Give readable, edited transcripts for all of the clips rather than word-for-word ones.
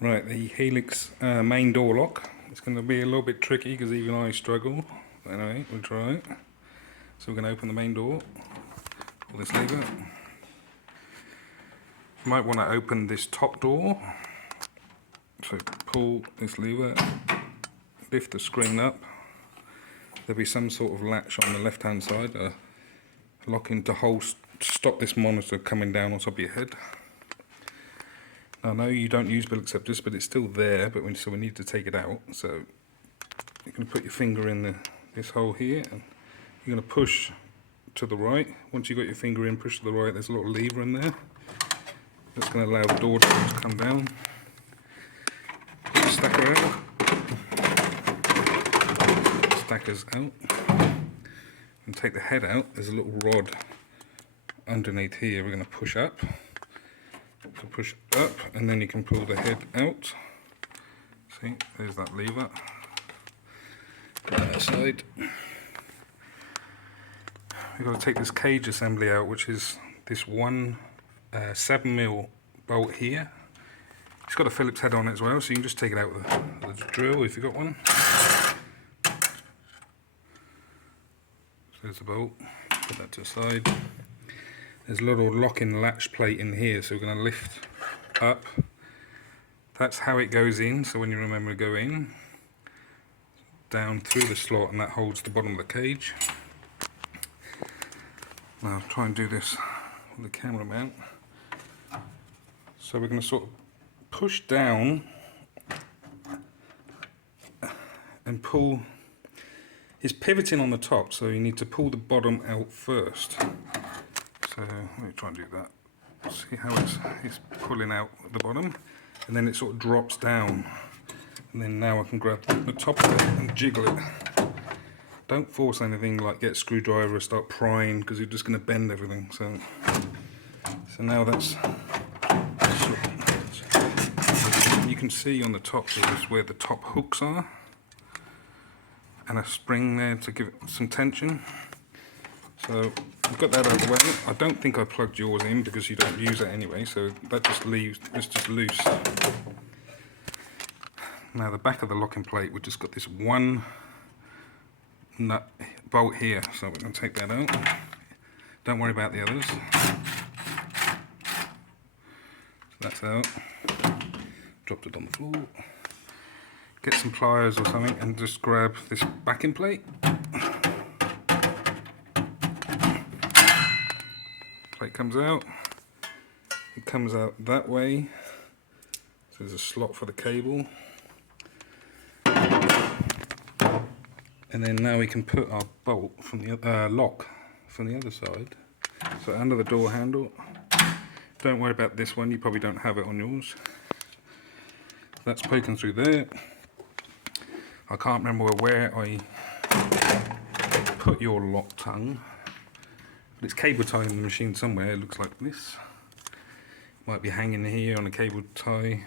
Right, the Helix main door lock. It's going to be a little bit tricky because even I struggle. But anyway, we'll try it. So we're going to open the main door, pull this lever. You might want to open this top door. So pull this lever, lift the screen up. There'll be some sort of latch on the left hand side, locking to hold, stop this monitor coming down on top of your head. I know you don't use bill acceptors, but it's still there, so we need to take it out. So you're going to put your finger in this hole here, and you're going to push to the right. Once you've got your finger in, push to the right, there's a little lever in there. That's going to allow the door to come down. Put the stacker out. Stacker's out. And take the head out. There's a little rod underneath here. We're going to push up. So push up, and then you can pull the head out. See, there's that lever. Put that aside. We've got to take this cage assembly out, which is this 7mm bolt here. It's got a Phillips head on it as well, so you can just take it out with a drill if you've got one. So there's the bolt. Put that to the side. There's a little locking latch plate in here, so we're going to lift up. That's how it goes in, so when you remember to go in, down through the slot, and that holds the bottom of the cage. Now I'll try and do this with the camera mount. So we're going to sort of push down and pull. It's pivoting on the top, so you need to pull the bottom out first. So let me try and do that. See how it's pulling out at the bottom, and then it sort of drops down, and then now I can grab the top of it and jiggle it. Don't force anything, like get a screwdriver or start prying, because you're just going to bend everything. So now that's, you can see on the top here is where the top hooks are, and a spring there to give it some tension. So I've got that out of the way. I don't think I plugged yours in because you don't use it anyway, so that just leaves, it's just loose. Now the back of the locking plate, we've just got this one nut bolt here, so we're going to take that out. Don't worry about the others. So that's out. Dropped it on the floor. Get some pliers or something and just grab this backing plate. Plate comes out. It comes out that way. So there's a slot for the cable. And then now we can put our bolt from the lock from the other side. So under the door handle. Don't worry about this one, you probably don't have it on yours. That's poking through there. I can't remember where I put your lock tongue. But it's cable tie in the machine somewhere. It looks like this. Might be hanging here on a cable tie.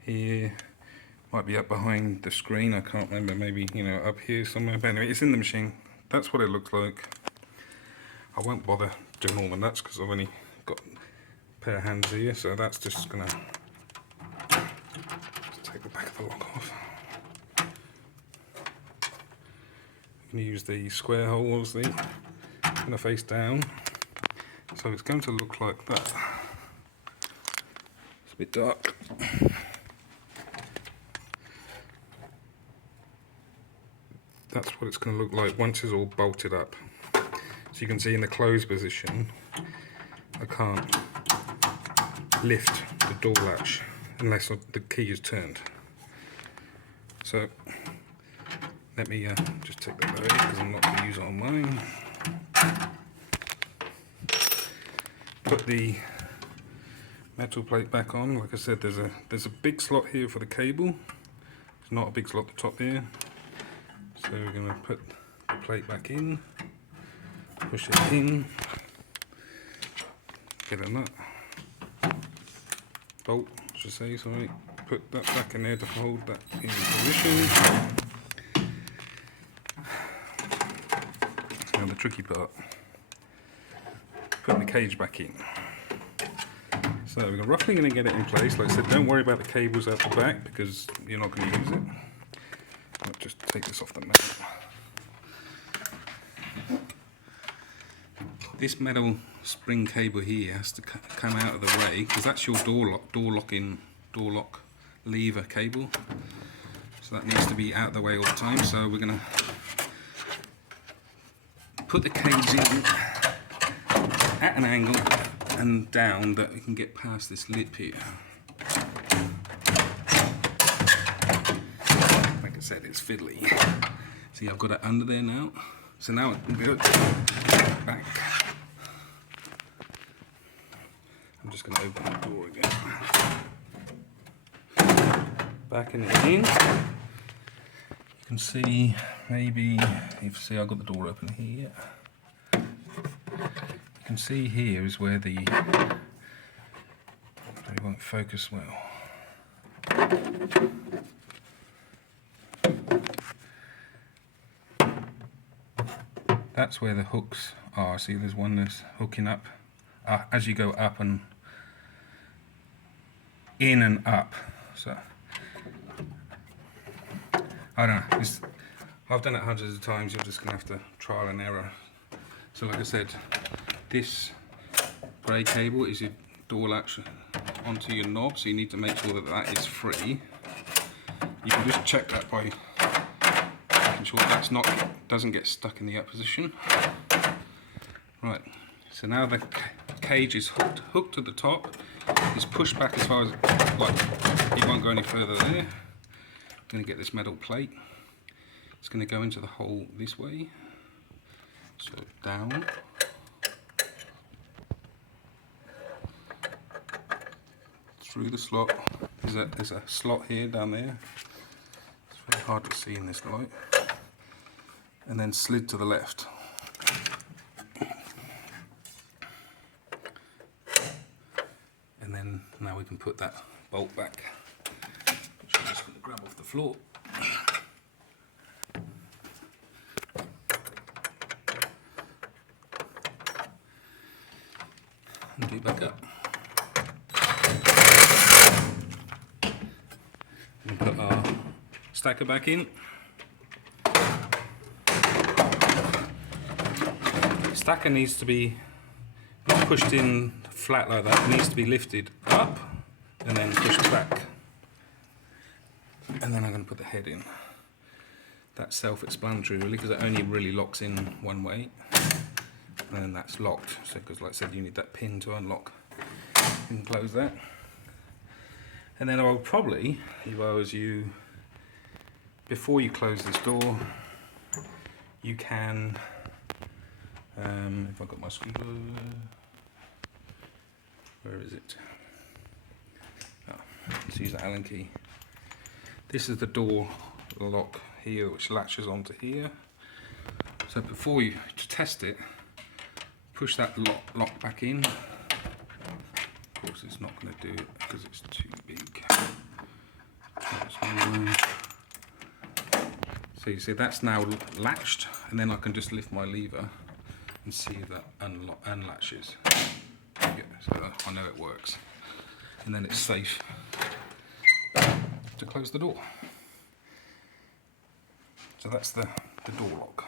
Here. Might be up behind the screen. I can't remember. Maybe, you know, up here somewhere. But anyway, it's in the machine. That's what it looks like. I won't bother doing all the nuts because I've only got a pair of hands here. So that's just gonna take the back of the lock off. You can use the square holes there. Going to face down, so it's going to look like that. It's a bit dark. That's what it's going to look like once it's all bolted up. So you can see in the closed position, I can't lift the door latch unless the key is turned. So let me just take that away because I'm not going to use it on mine. Put the metal plate back on. Like I said, there's a big slot here for the cable. There's not a big slot at the top here. So we're going to put the plate back in, push it in, get a nut, bolt, I should say, sorry. Put that back in there to hold that in position. Now the tricky part. Put the cage back in. So we're roughly going to get it in place. Like I said, don't worry about the cables out the back because you're not going to use it. I'll just take this off the mat. This metal spring cable here has to come out of the way because that's your door lock lever cable. So that needs to be out of the way all the time. So we're going to put the cage in at an angle and down that we can get past this lip here. Like I said, it's fiddly. See, I've got it under there now. So now I can go back. I'm just going to open the door again. Backing it in. You can see, maybe, if you see I've got the door open here. You can see here is where it won't focus well. That's where the hooks are. See, there's one that's hooking up as you go up and in and up. So I don't know. I've done it hundreds of times. You're just gonna have to trial and error. So like I said, this grey cable is your door latch onto your knob, so you need to make sure that that is free. You can just check that by making sure that's doesn't get stuck in the up position. Right, so now the cage is hooked to the top. It's pushed back as far as, like, it won't go any further there. I'm going to get this metal plate. It's going to go into the hole this way. So down. Through the slot. There's a slot here, down there. It's very hard to see in this light. And then slid to the left. And then now we can put that bolt back, which I'm just going to grab off the floor. And do back up. And put our stacker back in. The stacker needs to be pushed in flat like that. It needs to be lifted up and then pushed back. And then I'm going to put the head in. That's self-explanatory really, because it only really locks in one way. And then that's locked. So, because like I said, you need that pin to unlock. You can close that. And then I would probably, if I was you, before you close this door, you can, if I've got my screwdriver, where is it? Oh, let's use the Allen key. This is the door lock here, which latches onto here. So before you, to test it, push that lock back in. Of course it's not going to do it because it's too big. So you see that's now latched, and then I can just lift my lever and see if that unlatches. So I know it works. And then it's safe to close the door. So that's the door lock.